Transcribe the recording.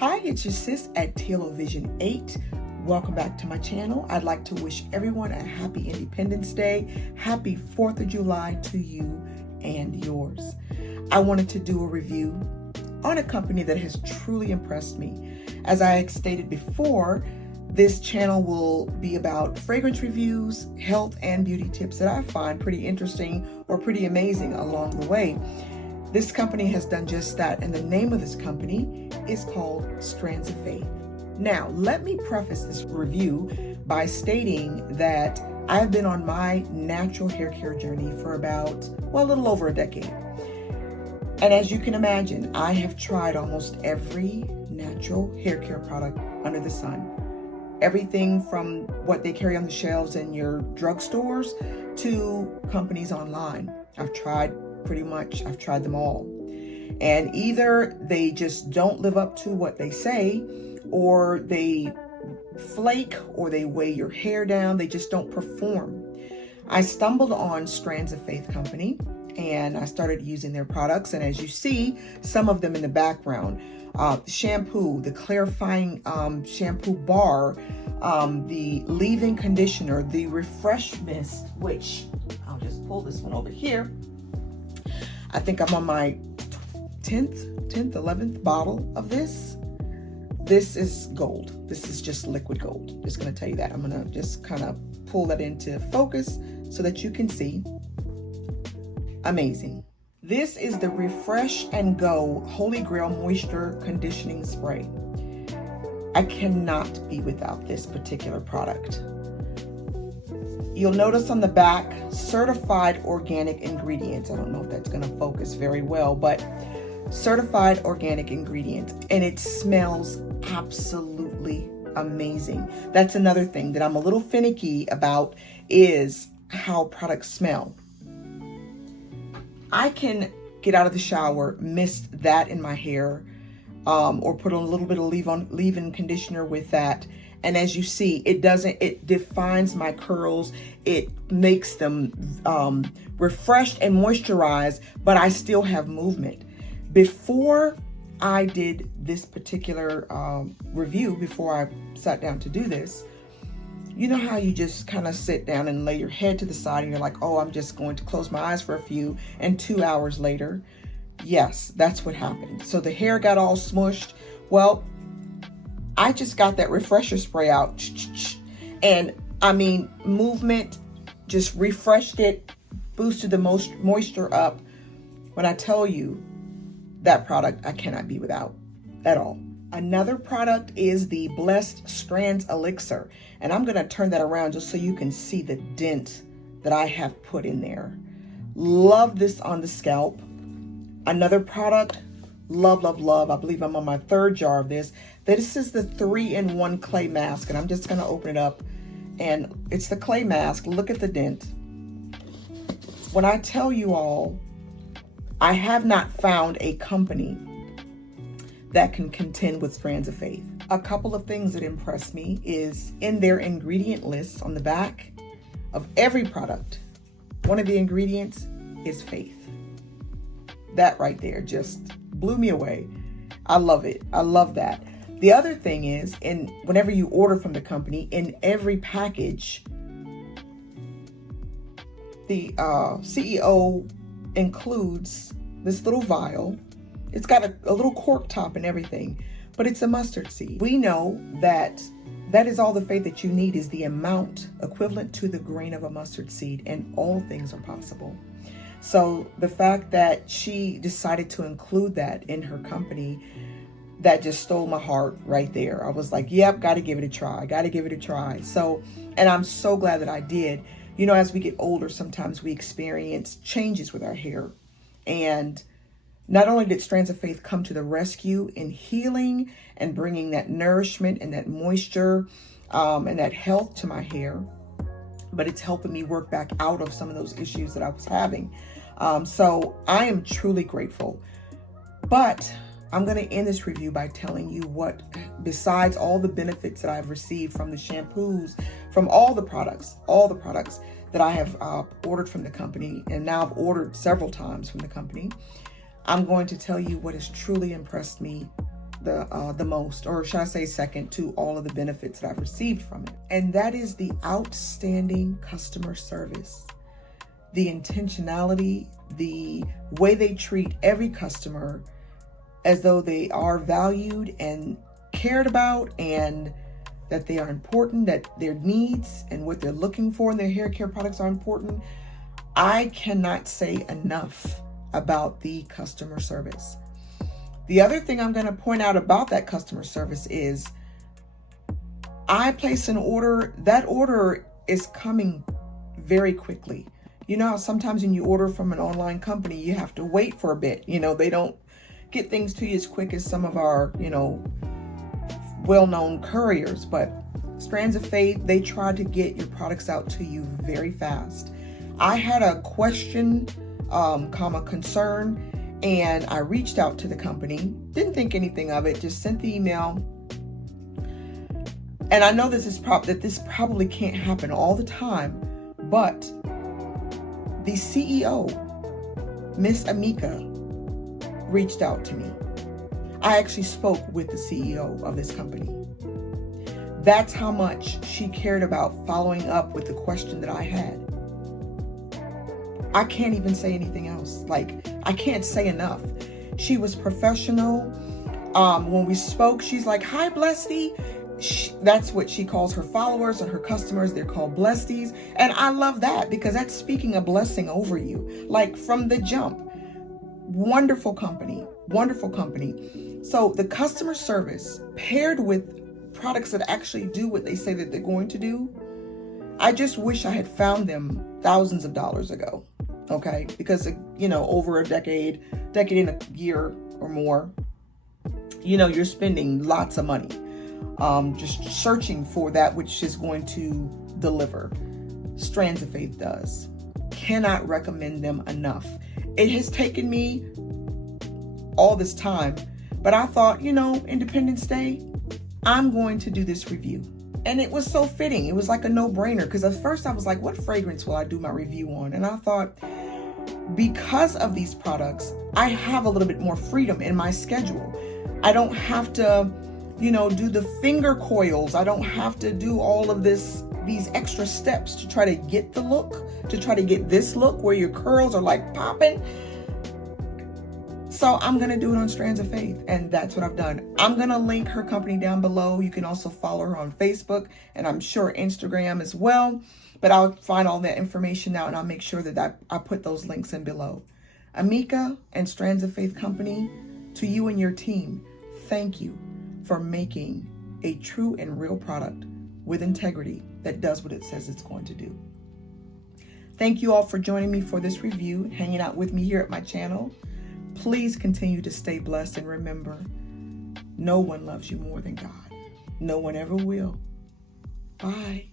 Hi, it's your sis at Vision 8. Welcome back to my channel. I'd like to wish everyone a happy Independence Day. Happy 4th of July to you and yours. I wanted to do a review on a company that has truly impressed me. As I stated before, this channel will be about fragrance reviews, health, and beauty tips that I find pretty interesting or pretty amazing along the way. This company has done just that, and the name of this company is called Strands of Faith. Now, let me preface this review by stating that I've been on my natural hair care journey for about, a little over a decade. And as you can imagine, I have tried almost every natural hair care product under the sun. Everything from what they carry on the shelves in your drugstores to companies online. I've tried them all. And either they just don't live up to what they say, or they flake, or they weigh your hair down. They just don't perform. I stumbled on Strands of Faith Company, and I started using their products. And as you see, some of them in the background, shampoo, the clarifying shampoo bar, the leave-in conditioner, the refresh mist, which I'll just pull this one over here. I think I'm on my 11th bottle of this. This is gold. This is just liquid gold. Just gonna tell you that. I'm gonna just kind of pull that into focus so that you can see. Amazing. This is the Refresh and Go Holy Grail Moisture Conditioning Spray. I cannot be without this particular product. You'll notice on the back, certified organic ingredients. I don't know if that's going to focus very well, but certified organic ingredients. And it smells absolutely amazing. That's another thing that I'm a little finicky about, is how products smell. I can get out of the shower, mist that in my hair, or put a little bit of leave-in conditioner with that. And as you see, it defines my curls. It makes them refreshed and moisturized, but I still have movement. Before I did this particular review, before I sat down to do this, you know how you just kind of sit down and lay your head to the side and you're like, oh, I'm just going to close my eyes for a few, and 2 hours later, yes, that's what happened. So the hair got all smushed. Well, I just got that refresher spray out, and I mean, movement, just refreshed it, boosted the moisture up. When I tell you, that product I cannot be without at all. Another product is the Blessed Strands Elixir, and I'm gonna turn that around just so you can see the dent that I have put in there. Love this on the scalp. Another product, love, love, love. I believe I'm on my 3rd jar of this. This is the 3-in-1 clay mask, and I'm just gonna open it up, and it's the clay mask. Look at the dent. When I tell you all, I have not found a company that can contend with Strands of Faith. A couple of things that impressed me is in their ingredient list on the back of every product, one of the ingredients is faith. That right there just blew me away. I love it. I love that. The other thing is, whenever you order from the company, in every package, the CEO includes this little vial. It's got a little cork top and everything, but it's a mustard seed. We know that is all the faith that you need, is the amount equivalent to the grain of a mustard seed, and all things are possible. So the fact that she decided to include that in her company, that just stole my heart right there. I was like, yep, got to give it a try. So, and I'm so glad that I did. You know, as we get older, sometimes we experience changes with our hair. And not only did Strands of Faith come to the rescue in healing and bringing that nourishment and that moisture and that health to my hair, but it's helping me work back out of some of those issues that I was having. So I am truly grateful. But I'm going to end this review by telling you what, besides all the benefits that I've received from the shampoos, from all the products that I have ordered from the company, and now I've ordered several times from the company, I'm going to tell you what has truly impressed me the most, or should I say second to all of the benefits that I've received from it. And that is the outstanding customer service, the intentionality, the way they treat every customer as though they are valued and cared about, and that they are important, that their needs and what they're looking for in their hair care products are important. I cannot say enough about the customer service. The other thing I'm going to point out about that customer service is I place an order. That order is coming very quickly. You know how sometimes when you order from an online company, you have to wait for a bit. You know, they don't get things to you as quick as some of our, well-known couriers. But Strands of Faith, they try to get your products out to you very fast. I had a question, concern, and I reached out to the company, didn't think anything of it, just sent the email. And I know this probably can't happen all the time, but the CEO, Miss Amika, reached out to me. I actually spoke with the CEO of this company. That's how much she cared about following up with the question that I had. I can't even say anything else. I can't say enough. She was professional. When we spoke, she's like, "Hi, Blessy." That's what she calls her followers and her customers. They're called Blessies. And I love that because that's speaking a blessing over you. From the jump. Wonderful company. Wonderful company. So the customer service paired with products that actually do what they say that they're going to do, I just wish I had found them thousands of dollars ago. Okay, because over a decade and a year or more, you're spending lots of money just searching for that which is going to deliver. Strands of Faith does. Cannot recommend them enough. It has taken me all this time, but I thought, Independence Day, I'm going to do this review. And it was so fitting. It was like a no-brainer, because at first I was like, what fragrance will I do my review on? And I thought, because of these products, I have a little bit more freedom in my schedule. I don't have to, do the finger coils. I don't have to do all of these extra steps to try to get the look, to try to get this look where your curls are like popping. So I'm going to do it on Strands of Faith, and that's what I've done. I'm going to link her company down below. You can also follow her on Facebook, and I'm sure Instagram as well. But I'll find all that information out, and I'll make sure that I put those links in below. Amika and Strands of Faith Company, to you and your team, thank you for making a true and real product with integrity that does what it says it's going to do. Thank you all for joining me for this review and hanging out with me here at my channel. Please continue to stay blessed, and remember, no one loves you more than God. No one ever will. Bye.